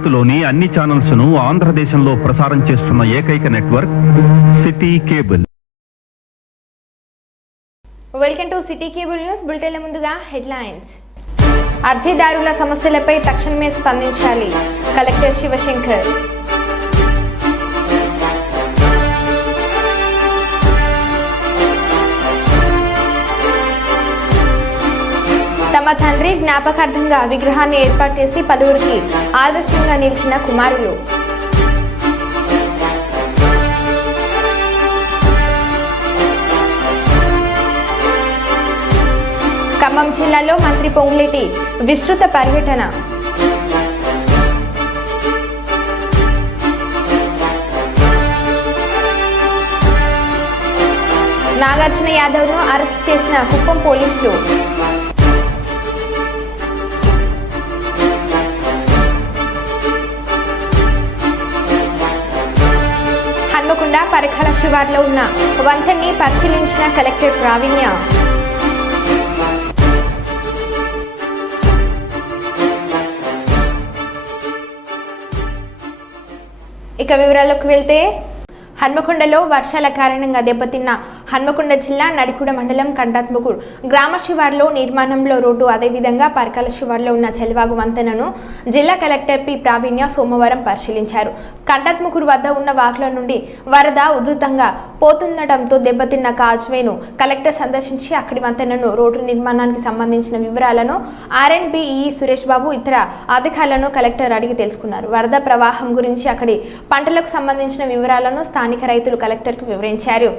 జగత్తులోని అన్ని ఛానల్స్ ను ఆంధ్రదేశంలో ప్రసారం చేస్తున్న ఏకైక network city cable. Welcome to city cable news bulletin. ముందుగా హెడ్లైన్స్. అర్జీదారుల సమస్యలపై తక్షణమే స్పందించాలి, కలెక్టర్ శివశంకర్. తమ తండ్రి జ్ఞాపకార్థంగా విగ్రహాన్ని ఏర్పాటు చేసి పలువురికి ఆదర్శంగా నిలిచిన కుమారులు. ఖమ్మం జిల్లాలో మంత్రి పొంగులేటి విస్తృత పర్యటన. నాగార్జున యాదవ్ను అరెస్ట్ చేసిన కుప్పం పోలీసులు. హన్మకొండ పరకాల శివార్లో ఉన్న వంతెన్ని పరిశీలించిన కలెక్టర్ ప్రావీణ్య. ఇక వివరాల్లోకి వెళ్తే, హన్మకొండలో వర్షాల కారణంగా దెబ్బతిన్న హన్మకొండ జిల్లా నడికుడ మండలం కంటాత్మకూర్ గ్రామ శివార్లో నిర్మాణంలో రోడ్డు, అదేవిధంగా పరకాల శివార్లో ఉన్న చెలివాగు వంతెనను జిల్లా కలెక్టర్ పి ప్రావీణ్య సోమవారం పరిశీలించారు. కంటాత్మకూర్ వద్ద ఉన్న వాగుల నుండి వరద ఉధృతంగా పోతుండటంతో దెబ్బతిన్న కాజ్వేను కలెక్టర్ సందర్శించి అక్కడి వంతెనను, రోడ్డు నిర్మాణానికి సంబంధించిన వివరాలను R&B సురేష్ బాబు ఇతర అధికారులను కలెక్టర్ అడిగి తెలుసుకున్నారు. వరద ప్రవాహం గురించి, అక్కడి పంటలకు సంబంధించిన వివరాలను స్థానిక రైతులు కలెక్టర్కు వివరించారు.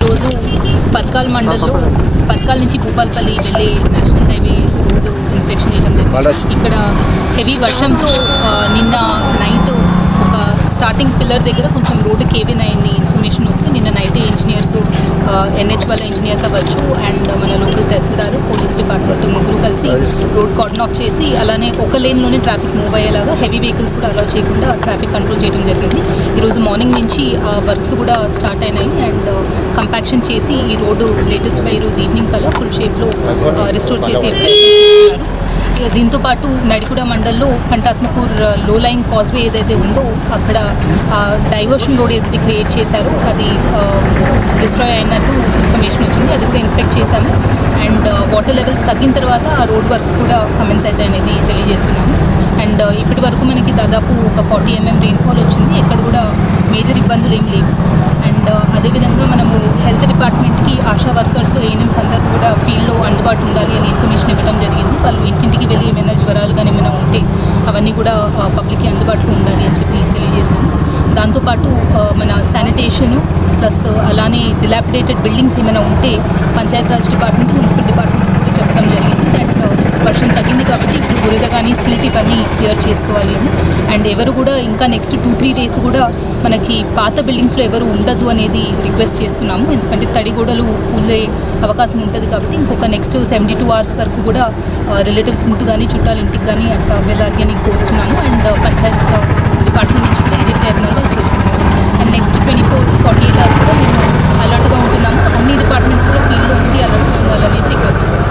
రోజు పర్కాల్ మండల్లో పర్కాల్ నుంచి భూపాల్పల్లి వెళ్ళే నేషనల్ హైవే రోడ్డు ఇన్స్పెక్షన్ చేయడం జరిగింది. ఇక్కడ హెవీ వర్షంతో నిన్న నైట్ ఒక స్టార్టింగ్ పిల్లర్ దగ్గర కొంచెం రోడ్డు కేవిన్ అయింది ఇన్ఫర్మేషన్ వస్తే నిన్న నైట్ ఇంజనీర్స్, NH వాళ్ళ ఇంజనీర్స్ అవ్వచ్చు అండ్ మన లోకల్ తహసీల్దార్, పోలీస్ డిపార్ట్మెంట్ ముగ్గురు కలిసి రోడ్ కార్డన్ ఆఫ్ చేసి అలానే ఒక లేన్లోనే ట్రాఫిక్ మూవ్ అయ్యేలాగా హెవీ వెహికల్స్ కూడా అలౌ చేయకుండా ట్రాఫిక్ కంట్రోల్ చేయడం జరిగింది. ఈరోజు మార్నింగ్ నుంచి ఆ వర్క్స్ కూడా స్టార్ట్ అయినాయి అండ్ కంపాక్షన్ చేసి ఈ రోడ్డు లేటెస్ట్గా ఈరోజు ఈవినింగ్ కల్లా ఫుల్ షేప్లో రిస్టోర్ చేసే ప్రయత్నం చేస్తున్నారు. దీంతో పాటు నడికుడ మండల్లో కంటాత్మకూర్ లో లైన్ కాజ్వే ఏదైతే ఉందో అక్కడ డైవర్షన్ రోడ్ ఏదైతే క్రియేట్ చేశారో అది డిస్ట్రాయ్ అయినట్టు ఇన్ఫర్మేషన్ వచ్చింది. అది కూడా ఇన్స్పెక్ట్ చేశాము. అండ్ వాటర్ లెవెల్స్ తగ్గిన తర్వాత ఆ రోడ్ వర్క్స్ కూడా కమెన్స్ అవుతాయి అనేది తెలియజేస్తున్నాము. అండ్ ఇప్పటి వరకు మనకి దాదాపు ఒక 40 mm రెయిన్ఫాల్ వచ్చింది. ఎక్కడ కూడా మేజర్ ఇబ్బందులు ఏం లేవు. అండ్ అదేవిధంగా మనము హెల్త్ డిపార్ట్మెంట్కి ఆశా వర్కర్స్ ఏఎన్ఎంస్ అందరూ కూడా ఫీల్డ్లో అందుబాటు ఉండాలి అని ఇన్ఫర్మేషన్ ఇవ్వడం జరిగింది. వాళ్ళు ఇంటింటికి వెళ్ళి ఏమైనా జ్వరాలు కానీ ఏమైనా ఉంటే అవన్నీ కూడా పబ్లిక్కి అందుబాటులో ఉండాలి అని చెప్పి తెలియజేశాము. దాంతోపాటు మన శానిటేషను ప్లస్ అలానే డిలాపిడేటెడ్ బిల్డింగ్స్ ఏమైనా ఉంటే పంచాయతీరాజ్ డిపార్ట్మెంట్ మున్సిపల్ డిపార్ట్మెంట్ కూడా చెప్పడం జరిగింది. దట్ వర్షం తగ్గింది కాబట్టి ఇప్పుడు బురద కానీ సిల్ట్ పని క్లియర్ చేసుకోవాలి. అండ్ ఎవరు కూడా ఇంకా నెక్స్ట్ 2-3 days కూడా మనకి పాత బిల్డింగ్స్లో ఎవరు ఉండదు అనేది రిక్వెస్ట్ చేస్తున్నాము. ఎందుకంటే తడిగోడలు కూలే అవకాశం ఉంటుంది కాబట్టి ఇంకొక నెక్స్ట్ 72 hours వరకు కూడా రిలేటివ్స్ ఇంటి కానీ చుట్టాల ఇంటికి కానీ అట్లా వెళ్ళాలి అని కోరుతున్నాము. అండ్ పంచాయత్ డిపార్ట్మెంట్ నుంచి కూడా ఇదే ప్రయత్నాలు చేస్తున్నాము. అండ్ నెక్స్ట్ 24-48 hours కూడా మేము అలర్ట్గా ఉంటున్నాము. అన్ని డిపార్ట్మెంట్స్ కూడా ఫీల్డ్లో ఉండి అలర్ట్గా ఉండాలనేది రిక్వెస్ట్ చేస్తున్నాము.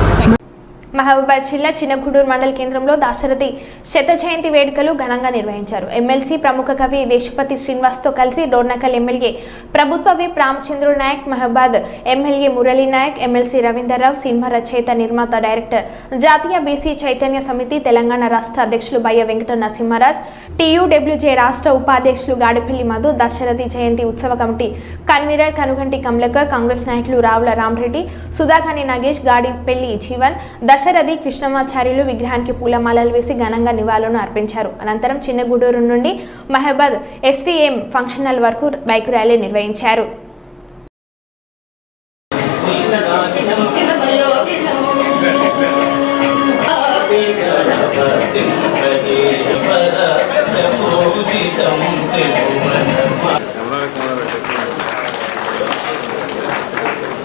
మహబూబాద్ జిల్లా చిన్నగూడూరు మండల కేంద్రంలో దాశరథి శత జయంతి వేడుకలు ఘనంగా నిర్వహించారు. ఎమ్మెల్సీ ప్రముఖ కవి దేశపతి శ్రీనివాస్తో కలిసి డోర్నకల్ ఎమ్మెల్యే ప్రభుత్వ whip Ramachandra Nayak, Mahabad MLA Murali Nayak, MLC Ravinder Rao, cinema రచయిత నిర్మాత డైరెక్టర్ జాతీయ బీసీ చైతన్య సమితి తెలంగాణ రాష్ట్ర అధ్యక్షులు బయ్య వెంకట నరసింహారాజ్, TUWJ రాష్ట్ర ఉపాధ్యక్షులు గాడిపల్లి మధు, దశరథి జయంతి ఉత్సవ కమిటీ కన్వీనర్ కనుగంటి కమలకర్, కాంగ్రెస్ నాయకులు రావుల రామరెడ్డి, సుధాకాని నాగేష్, గాడిపల్లి జీవన్, దశరథి కృష్ణమాచార్యులు విగ్రహానికి పూలమాలలు వేసి ఘనంగా నివాళులను అర్పించారు. అనంతరం చిన్నగూడూరు నుండి మహబాద్ SVM ఫంక్షన్ హాల్ వరకు బైక్ ర్యాలీ నిర్వహించారు.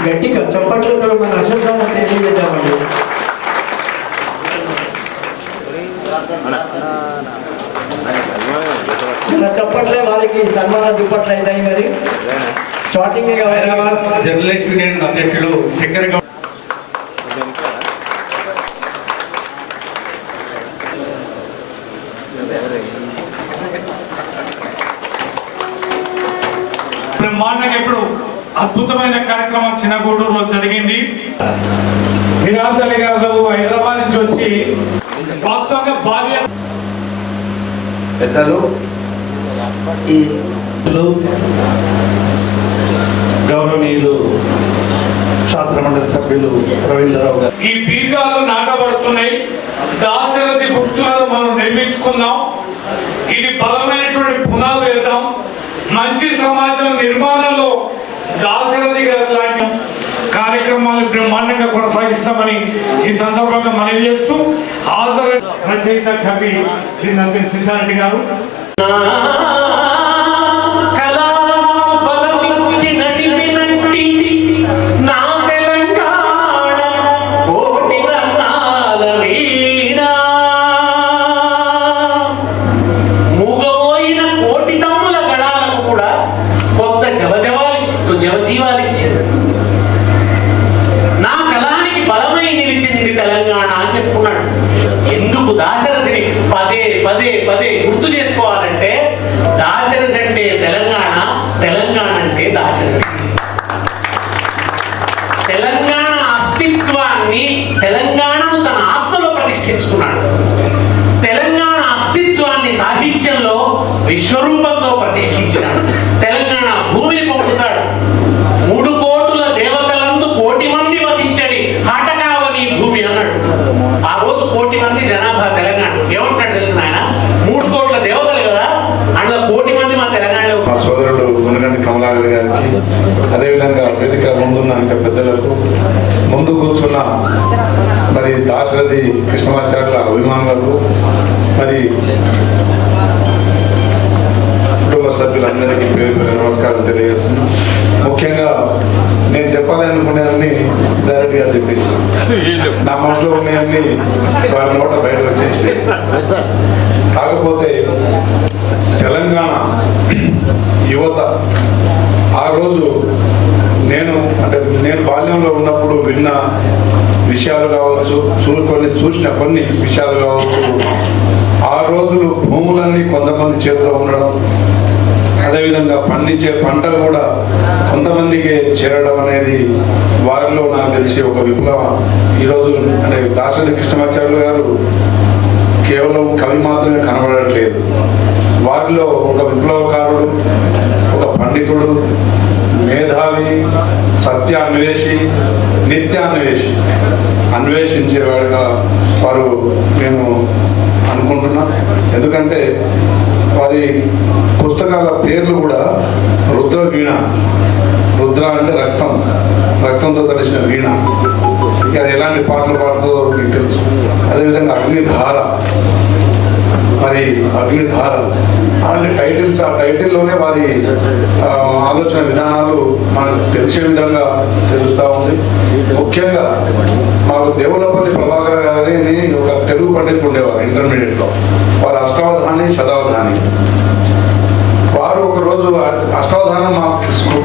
గట్టిగా చప్పట్లతో మన అశోకాన్ని తెలియజేద్దామండి. మన చప్పట్లే వాళ్ళకి సన్మాన దుప్పట్లు అవుతాయి. మరి స్టార్టింగ్ హైదరాబాద్ జర్నలిస్ట్ యూనియన్ అధ్యక్షులు శంకర్ గౌడ్ బ్రహ్మాండంగా ఇప్పుడు అద్భుతమైన కార్యక్రమం చిన్నగూడూరులో జరిగింది. నిరాదలి గారు హైదరాబాద్ నుంచి వచ్చి వాస్తవంగా భార్య పెద్దలు ఈ గౌరవనీయులు శాసనమండలి సభ్యులు రవీంద్రరావు గారు, ఈ బీజాలు నాటబడుతున్నాయి. దాశరథి గుర్తులను మనం నిర్మించుకుందాం. ఇది బలమైనటువంటి పునాదులు వేద్దాం. మంచి సమాజం నిర్మాణంలో దాశరథి గారి లాంటి కార్యక్రమాలు బ్రహ్మాండంగా కొనసాగిస్తామని ఈ సందర్భంగా మనవి చేస్తూ హాజరు రచయిత కవి శ్రీ నంది సిద్ధారెడ్డి గారు పదే గుర్తు చేసుకోవాలంటే దాశరథి అంటే తెలంగాణ, తెలంగాణ అంటే దాశరథి. తెలంగాణ అస్తిత్వాన్ని, తెలంగాణను తన ఆత్మలో ప్రతిష్ఠించుకున్నాడు. తెలంగాణ అస్తిత్వాన్ని సాహిత్యంలో విశ్వరూపంతో ప్రతిష్ఠించినాడు. తెలంగాణ భూమిని పొందుతాడు. 3 కోట్ల దేవతలందు 1 కోటి మంది వసించడి హటకావని భూమి అన్నాడు. ఆ రోజు 1 కోటి మంది జనాభా తెలంగాణ. ఏమంటాడు తెలిసిన ఆయన? 3 కోట్ల దేవతలు కదా, అందులో 1 కోటి మంది మా తెలంగాణలో. మా సోదరుడు గునగంటి కమలాకర్ గారికి, అదేవిధంగా వేదిక ముందున్న ఇంకా పెద్దలకు, ముందు కూర్చున్న మరి దాశరథి కృష్ణమాచార్యుల అభిమానులకు, మరి కుటుంబ సభ్యులందరికీ పేరు పేరు నమస్కారం తెలియజేస్తున్నాను. ముఖ్యంగా నేను చెప్పాలనుకునేవన్నీ డైరెక్ట్గా చెప్పేసి నా మనసులో ఉన్నాయన్నీ వారి నోట బయట వచ్చేసి. కాకపోతే తెలంగాణ యువత ఆ రోజు నేను బాల్యంలో ఉన్నప్పుడు విన్న విషయాలు కావచ్చు, చూసిన కొన్ని విషయాలు కావచ్చు, ఆ రోజులు భూములన్నీ కొంతమంది చేతిలో ఉండడం, అదేవిధంగా పండించే పంటలు కూడా కొంతమందికి చేరడం అనేది వారిలో నాకు తెలిసి ఒక విప్లవం. ఈరోజు అంటే దాశరథి కృష్ణమాచార్యులు గారు కేవలం కవి మాత్రమే కనబడట్లేదు, వారిలో ఒక విప్లవకారుడు, ఒక పండితుడు, మేధావి, సత్యాన్వేషి, నిత్యాన్వేషి, అన్వేషించేవాడుగా వారు నేను అనుకుంటున్నా. ఎందుకంటే వారి పుస్తకాల పేర్లు కూడా రుద్ర వీణ, రుద్ర అంటే రక్తం, రక్తంతో తడిసిన వీణ, ఇక అది ఎలాంటి పాటలు పాడుతుందో మీకు తెలుసు. అదేవిధంగా అగ్నిధార, మరి అగ్నిధార అలాంటి టైటిల్స్, ఆ టైటిల్లోనే వారి ఆలోచన విధానాలు మనకు తెలిసే విధంగా తెలుస్తూ ఉంది. ముఖ్యంగా మాకు దేవులపల్లి ప్రభాకర్ గారిని ఒక తెలుగు పండితులు ఉండేవారు ఇంటర్మీడియట్లో, వారు అష్టావధాని, శతావధాని. వారు ఒకరోజు అష్టావధానం మా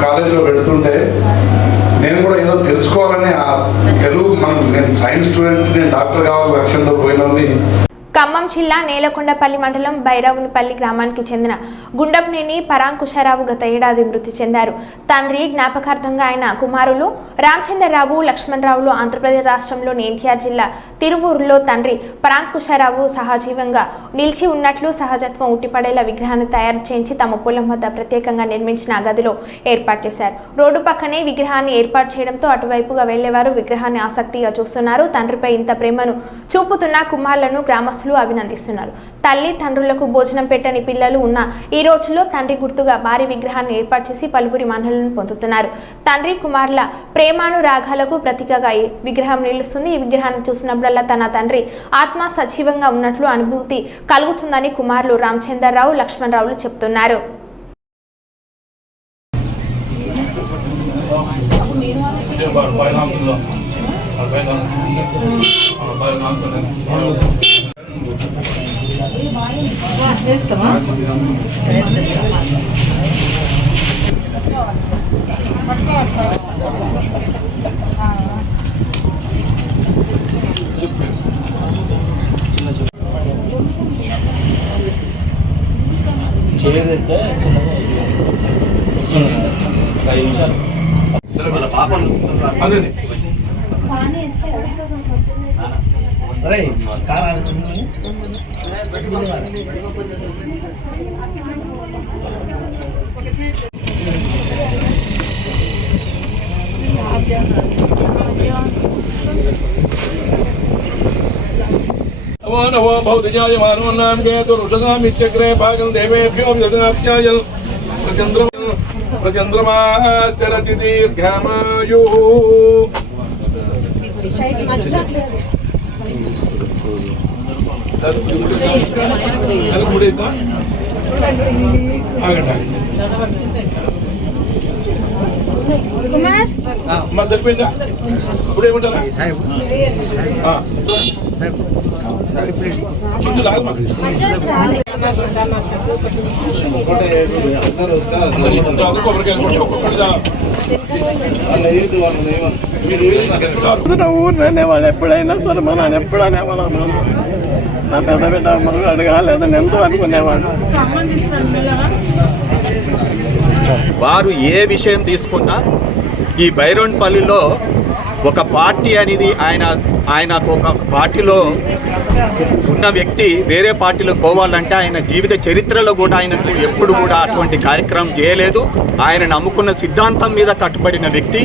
కాలేజీలో పెడుతుంటే నేను కూడా ఏదో తెలుసుకోవాలని ఆ తెలుగు నేను సైన్స్ స్టూడెంట్, నేను డాక్టర్ కావాలి లక్ష్యంతో పోయినని. ఖమ్మం జిల్లా నేలకొండపల్లి మండలం బైరావునిపల్లి గ్రామానికి చెందిన గుండప్నేని పరాంకుశరావు గత ఏడాది మృతి చెందారు. తండ్రి జ్ఞాపకార్థంగా ఆయన కుమారులు రామచంద్రరావు, లక్ష్మణరావులు ఆంధ్రప్రదేశ్ రాష్ట్రంలోని ఎన్టీఆర్ జిల్లా తిరువూరులో తండ్రి పరాంకుశరావు సహజీవంగా నిలిచి ఉన్నట్లు సహజత్వం ఉట్టిపడేలా విగ్రహాన్ని తయారు చేయించి తమ పొలం వద్ద ప్రత్యేకంగా నిర్మించిన గదిలో ఏర్పాటు చేశారు. రోడ్డు పక్కనే విగ్రహాన్ని ఏర్పాటు చేయడంతో అటువైపుగా వెళ్లేవారు విగ్రహాన్ని ఆసక్తిగా చూస్తున్నారు. తండ్రిపై ఇంత ప్రేమను చూపుతున్న కుమారులను గ్రామస్తులు అభినందిస్తున్నారు. తల్లి తండ్రులకు భోజనం పెట్టని పిల్లలు ఉన్న ఈ రోజుల్లో తండ్రి గుర్తుగా భారీ విగ్రహాన్ని ఏర్పాటు చేసి పలువురి మన్ననలను పొందుతున్నారు. తండ్రి కుమారుల ప్రేమానురాగాలకు ప్రతీకగా ఈ విగ్రహం నిలుస్తుంది. ఈ విగ్రహాన్ని చూసినప్పుడల్లా తన తండ్రి ఆత్మ సజీవంగా ఉన్నట్లు అనుభూతి కలుగుతుందని కుమారులు రామచంద్రరావు, లక్ష్మణరావులు చెప్తున్నారు. नमो भौतिजाय मानो नाम के तो रुषसामित्यग्रे भागं देवेभ्यो यदनात्याय प्रचंद्रमा चरति दीर्घमायुः సరిపోయిందా ఇప్పుడు ఏమంటారా ఊరినే వాళ్ళు ఎప్పుడైనా సరే మనం ఎప్పుడైనా మనం నా పెద్ద బిడ్డ మనం అడగాలేదని ఎంతో అనుకునేవాడు. వారు ఏ విషయం తీసుకున్నా ఈ బైరోన్పల్లిలో ఒక పార్టీ అనేది ఆయనకు ఒక పార్టీలో ఉన్న వ్యక్తి వేరే పార్టీలోకి పోవాలంటే ఆయన జీవిత చరిత్రలో కూడా ఆయనకు ఎప్పుడు కూడా అటువంటి కార్యక్రమం చేయలేదు. ఆయన నమ్ముకున్న సిద్ధాంతం మీద కట్టుబడిన వ్యక్తి.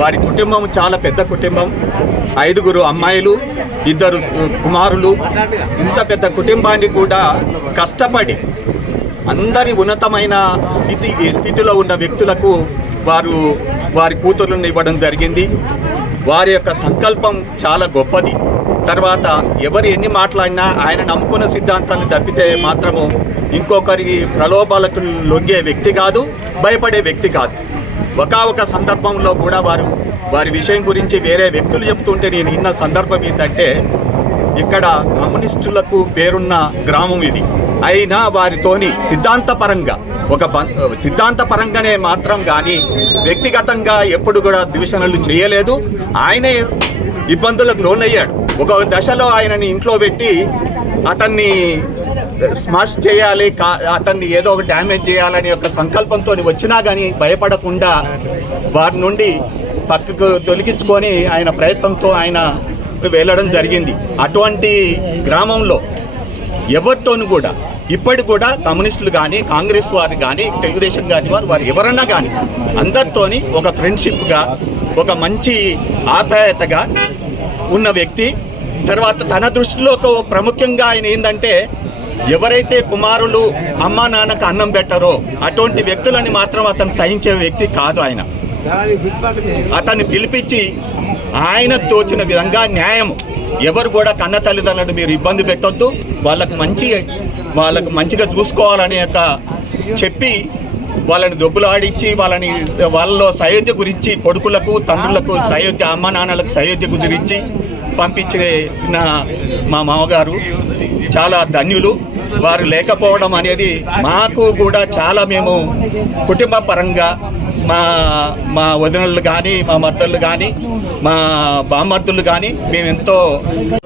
వారి కుటుంబం చాలా పెద్ద కుటుంబం, 5 అమ్మాయిలు, 2 కుమారులు. ఇంత పెద్ద కుటుంబాన్ని కూడా కష్టపడి అందరి ఉన్నతమైన స్థితిలో ఉన్న వ్యక్తులకు వారి కూతుర్లను ఇవ్వడం జరిగింది. వారి యొక్క సంకల్పం చాలా గొప్పది. తర్వాత ఎవరు ఎన్ని మాట్లాడినా ఆయన నమ్ముకున్న సిద్ధాంతాన్ని తప్పితే మాత్రము ఇంకొకరి ప్రలోభాలకు లొంగే వ్యక్తి కాదు, భయపడే వ్యక్తి కాదు. ఒక సందర్భంలో కూడా వారి విషయం గురించి వేరే వ్యక్తులు చెప్తుంటే నేను విన్న సందర్భం ఏంటంటే, ఇక్కడ కమ్యూనిస్టులకు పేరున్న గ్రామం ఇది. అయినా వారితోని సిద్ధాంతపరంగానే మాత్రం కానీ వ్యక్తిగతంగా ఎప్పుడు కూడా దివిషన్లు చేయలేదు. ఆయనే ఇబ్బందులకు లోనయ్యాడు. ఒక దశలో ఆయనని ఇంట్లో పెట్టి అతన్ని స్మాష్ చేయాలి, అతన్ని ఏదో ఒక డ్యామేజ్ చేయాలని ఒక సంకల్పంతో వచ్చినా కానీ భయపడకుండా వారి నుండి పక్కకు తొలగించుకొని ఆయన ప్రయత్నంతో ఆయన వెళ్ళడం జరిగింది. అటువంటి గ్రామంలో ఎవరితోనూ కూడా ఇప్పటి కూడా కమ్యూనిస్టులు కానీ, కాంగ్రెస్ వారు కానీ, తెలుగుదేశం కానీ వారు ఎవరన్నా కానీ అందరితోని ఒక ఫ్రెండ్షిప్గా, ఒక మంచి ఆప్యాయతగా ఉన్న వ్యక్తి. తర్వాత తన దృష్టిలో ప్రాముఖ్యంగా ఆయన ఏంటంటే, ఎవరైతే కుమారులు అమ్మా నాన్నకు అన్నం పెట్టరో అటువంటి వ్యక్తులని మాత్రం అతను సహించే వ్యక్తి కాదు. ఆయన అతన్ని పిలిపించి ఆయన తోచిన విధంగా న్యాయం, ఎవరు కూడా కన్న తల్లిదండ్రులను మీరు ఇబ్బంది పెట్టొద్దు, వాళ్ళకు మంచిగా చూసుకోవాలని చెప్పి వాళ్ళని దొబ్బులాడించి వాళ్ళలో సయోధ్య గురించి, కొడుకులకు తండ్రులకు సయోధ్య, అమ్మ నాన్నలకు సయోధ్య గురించి పంపించిన మా మామగారు చాలా ధన్యులు. వారు లేకపోవడం అనేది మాకు కూడా చాలా, మేము కుటుంబ పరంగా మా వదినలు కానీ, మా మర్దళ్ళు కానీ, మా బామర్దులు కానీ మేమెంతో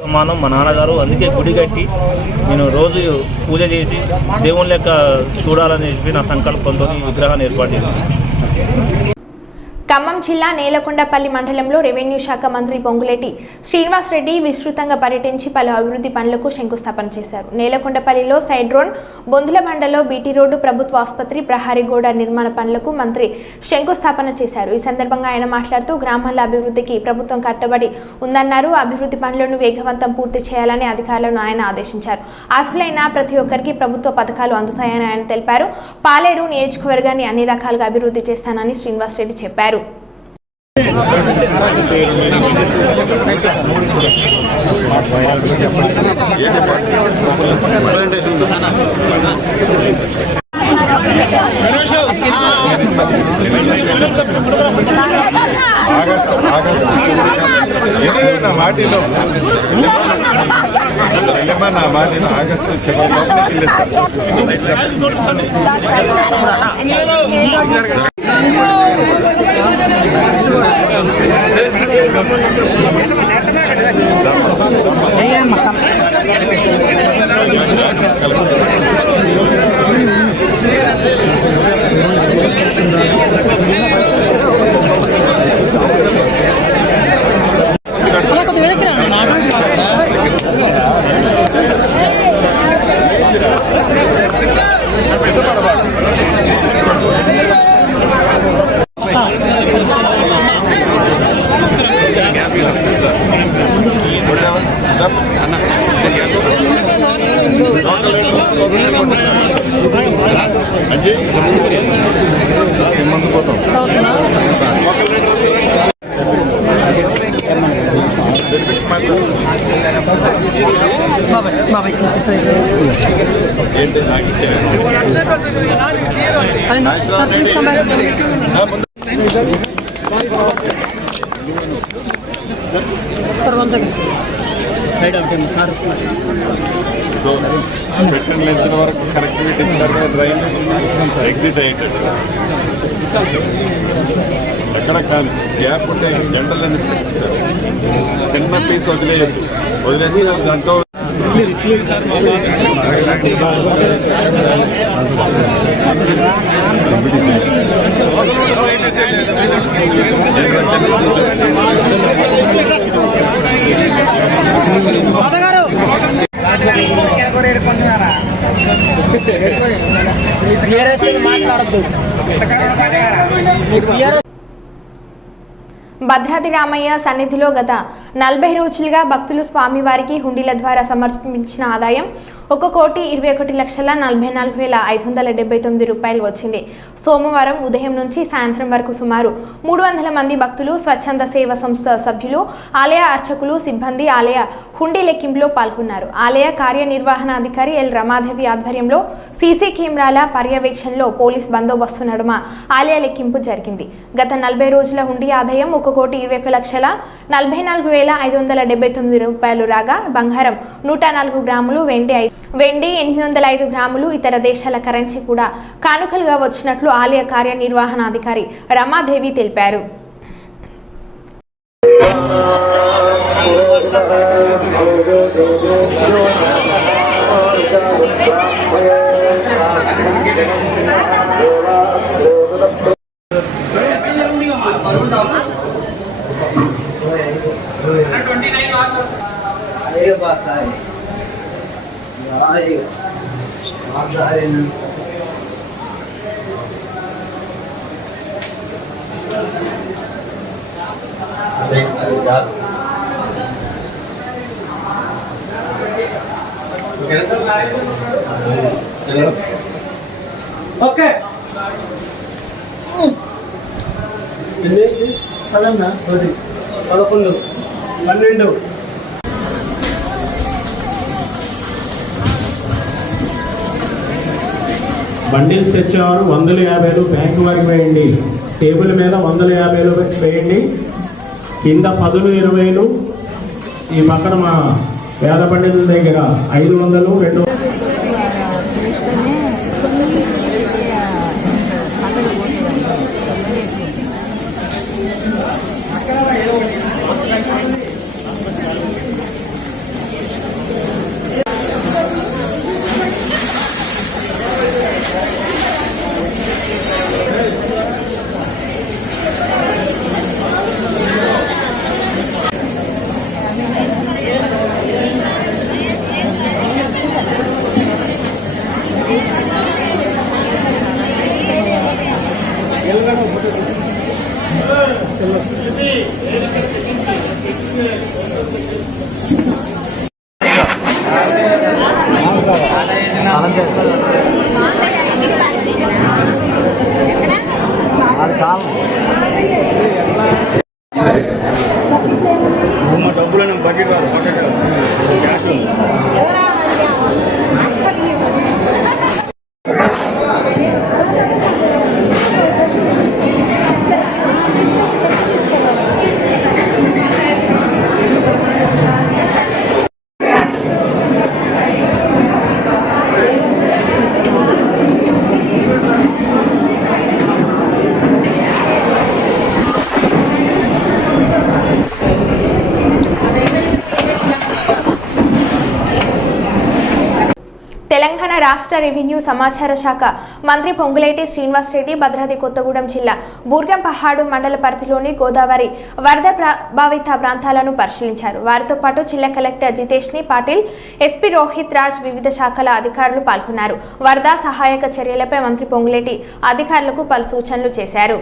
సమానం. మా నాన్నగారు అందుకే గుడి కట్టి నేను రోజు పూజ చేసి దేవుని లెక్క చూడాలని చెప్పి నా సంకల్పంతో విగ్రహాన్ని ఏర్పాటు చేశాను. ఖమ్మం జిల్లా నేలకొండపల్లి మండలంలో రెవెన్యూ శాఖ మంత్రి పొంగులేటి శ్రీనివాసరెడ్డి విస్తృతంగా పర్యటించి పలు అభివృద్ధి పనులకు శంకుస్థాపన చేశారు. నేలకొండపల్లిలో సైడ్ రోడ్, బొందులబండలో బీటీ రోడ్డు, ప్రభుత్వ ఆసుపత్రి, ప్రహారీ గోడ నిర్మాణ పనులకు మంత్రి శంకుస్థాపన చేశారు. ఈ సందర్భంగా ఆయన మాట్లాడుతూ గ్రామాల అభివృద్ధికి ప్రభుత్వం కట్టుబడి ఉందన్నారు. అభివృద్ధి పనులను వేగవంతం పూర్తి చేయాలని అధికారులను ఆయన ఆదేశించారు. అర్హులైన ప్రతి ఒక్కరికి ప్రభుత్వ పథకాలు అందుతాయని ఆయన తెలిపారు. పాలేరు నియోజకవర్గాన్ని అన్ని రకాలుగా అభివృద్ధి చేస్తానని శ్రీనివాసరెడ్డి చెప్పారు. వరకు కరెక్టివిటీ ఎగ్జిట్ అయ్యేటట్టు ఎక్కడ కానీ గ్యాప్ ఉంటే జంటలని చిన్న పీస్ వదిలేస్తే దాంతో భద్రాద్రి రామయ్య సన్నిధిలో గత 40 రోజులుగా భక్తులు స్వామివారికి హుండీల ద్వారా సమర్పించిన ఆదాయం 1,21,44,579 రూపాయలు వచ్చింది. సోమవారం ఉదయం నుంచి సాయంత్రం వరకు సుమారు 300 మంది భక్తులు, స్వచ్ఛంద సేవ సంస్థ సభ్యులు, ఆలయ అర్చకులు, సిబ్బంది ఆలయ హుండీ లెక్కింపులో పాల్గొన్నారు. ఆలయ కార్యనిర్వహణాధికారి ఎల్ రమాదేవి ఆధ్వర్యంలో సీసీ కెమెరాల పర్యవేక్షణలో పోలీస్ బందోబస్తు నడుమ ఆలయ లెక్కింపు జరిగింది. గత 40 రోజుల హుండీ ఆదాయం 1,21,44,579 రూపాయలు రాగా బంగారం 104 గ్రాములు, వెండి 805 గ్రాములు, ఇతర దేశాల కరెన్సీ కూడా కానుకలుగా వచ్చినట్లు ఆలయ కార్యనిర్వహణాధికారి రమాదేవి తెలిపారు. ఓకే పదన్నా 11 12 బండిల్స్ తెచ్చేవారు 150 బ్యాంకు వారికి వేయండి. టేబుల్ మీద 150 వేయండి. కింద 10లు 20లు. ఈ పక్కన మా పేద పండితుల దగ్గర 500 200. డబ్బులను బడ్జెట్ క్యాష్ తెలంగాణ రాష్ట్ర రెవెన్యూ సమాచార శాఖ మంత్రి పొంగులేటి శ్రీనివాసరెడ్డి భద్రాద్రి కొత్తగూడెం జిల్లా బూర్గంపహాడు మండల పరిధిలోని గోదావరి వరద ప్రభావిత ప్రాంతాలను పరిశీలించారు. వారితో పాటు జిల్లా కలెక్టర్ జితేష్ని పాటిల్, ఎస్పీ రోహిత్ రాజ్, వివిధ శాఖల అధికారులు పాల్గొన్నారు. వరద సహాయక చర్యలపై మంత్రి పొంగులేటి అధికారులకు పలు సూచనలు చేశారు.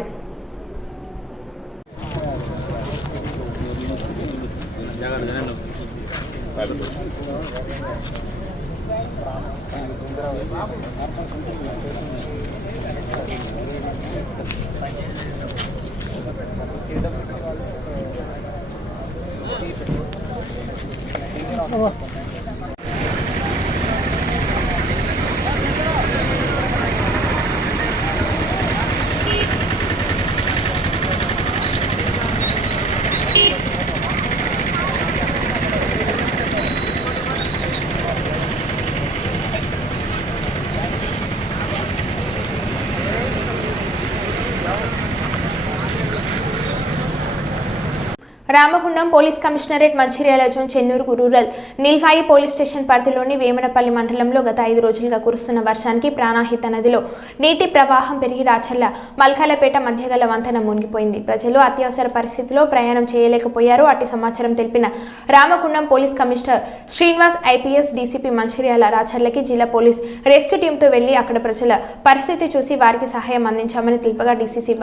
Ramagundam police commissionerate Mancherial zone Chennur rural Nilwai police station పరిధిలోని వేమనపల్లి మండలంలో గత 5 రోజులుగా కురుస్తున్న వర్షానికి ప్రాణాహిత నదిలో నీటి ప్రవాహం పెరిగి రాచర్ల మల్కాలపేట మధ్య గల వంతెన మునిగిపోయింది. ప్రజలు అత్యవసర పరిస్థితిలో ప్రయాణం చేయలేకపోయారు. అట్టి సమాచారం తెలిపిన Ramagundam police commissioner Srinivas IPS DCP Mancherial రాచర్లకి జిల్లా పోలీస్ రెస్క్యూ టీంతో వెళ్లి అక్కడ ప్రజల పరిస్థితి చూసి వారికి సహాయం అందించామని తెలుపగా DCC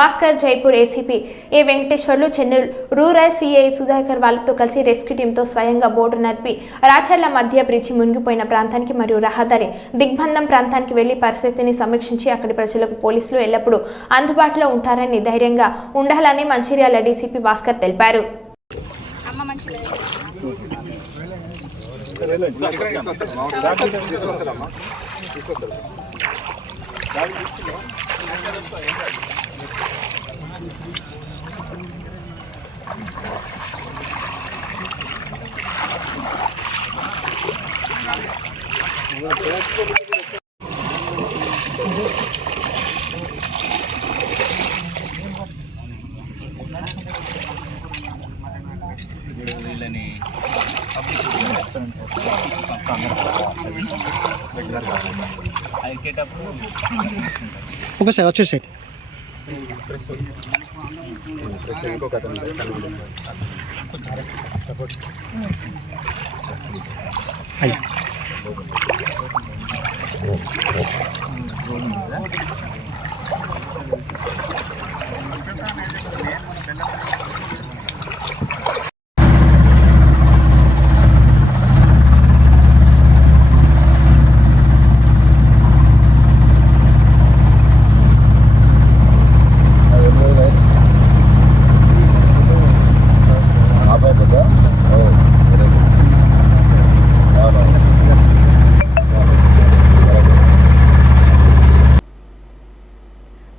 Bhaskar, Jaipur ACP A Venkateswarlu, Chennur rural CI Sudhakar వాళ్ళతో కలిసి రెస్క్యూ టీంతో స్వయంగా బోటు నడిపి రాచర్ల మధ్య బ్రిడ్జి మునిగిపోయిన ప్రాంతానికి మరియు రహదారి దిగ్బంధం ప్రాంతానికి వెళ్లి పరిస్థితిని సమీక్షించి అక్కడి ప్రజలకు పోలీసులు ఎల్లప్పుడూ అందుబాటులో ఉంటారని ధైర్యంగా ఉండాలని మంచిర్యాల డీసీపీ భాస్కర్ తెలిపారు. వీళ్ళని ఓకే సార్ వచ్చేసేయండి. అయ్యా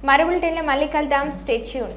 మరో బులెటిన్లో మళ్ళీ కలుద్దాం. Stay tune.